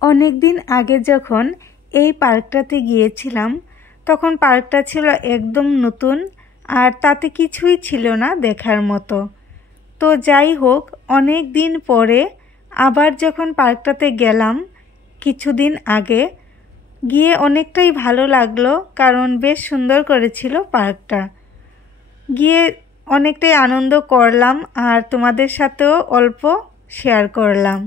অনেক দিন আগে যখন এই পার্কটাতে গিয়েছিলাম তখন পার্কটা ছিল একদম নতুন আর তাতে কিছুই ছিল না দেখার মতো। তো যাই হোক, অনেক দিন পরে আবার যখন পার্কটাতে গেলাম কিছুদিন আগে, গিয়ে অনেকটাই ভালো লাগলো, কারণ বেশ সুন্দর করেছিল পার্কটা। গিয়ে অনেকটাই আনন্দ করলাম আর তোমাদের সাথেও অল্প শেয়ার করলাম।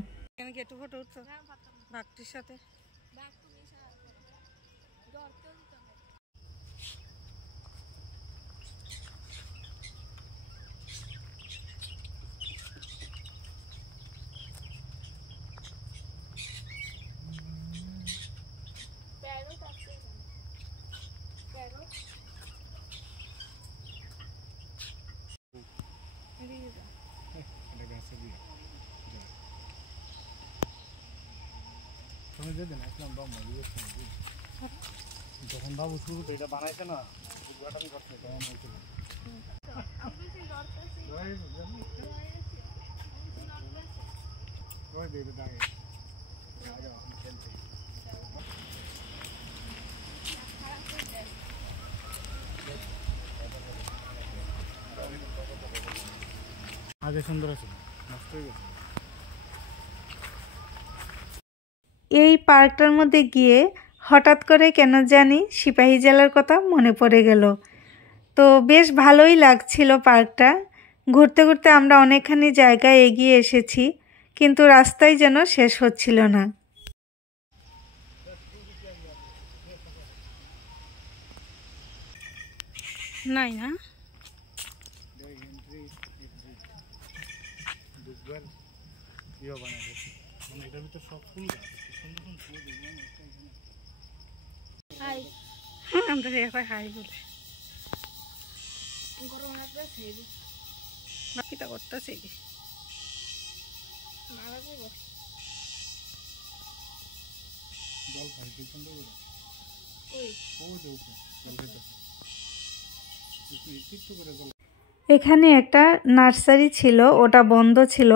যখন বাবু শুরুতে এটা বানাইছে না, উদ্ঘাটন করছে তখন হয়েছিল। আগে সুন্দর আছে, নষ্ট হয়ে গেছে। এই পার্কটার মধ্যে গিয়ে হঠাৎ করে কেন জানি সিপাহী জেলার কথা মনে পড়ে গেল। তো বেশ ভালোই লাগছিল পার্কটা। ঘুরতে ঘুরতে আমরা অনেকখানি জায়গায় এগিয়ে এসেছি, কিন্তু রাস্তায় যেন শেষ হচ্ছিল না। নাই না হাই বলে বাকিটা করতেছে কি এখানে একটা নার্সারি ছিল, ওটা বন্ধ ছিল।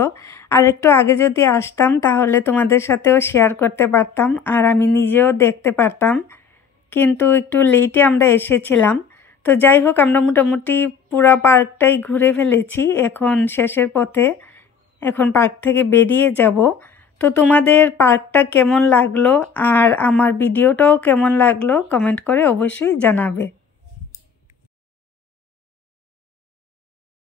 আর একটু আগে যদি আসতাম তাহলে তোমাদের সাথেও শেয়ার করতে পারতাম আর আমি নিজেও দেখতে পারতাম, কিন্তু একটু লেটে আমরা এসেছিলাম। তো যাই হোক, আমরা মোটামুটি পুরো পার্কটাই ঘুরে ফেলেছি, এখন শেষের পথে, এখন পার্ক থেকে বেরিয়ে যাব। তো তোমাদের পার্কটা কেমন লাগলো আর আমার ভিডিওটাও কেমন লাগলো কমেন্ট করে অবশ্যই জানাবে।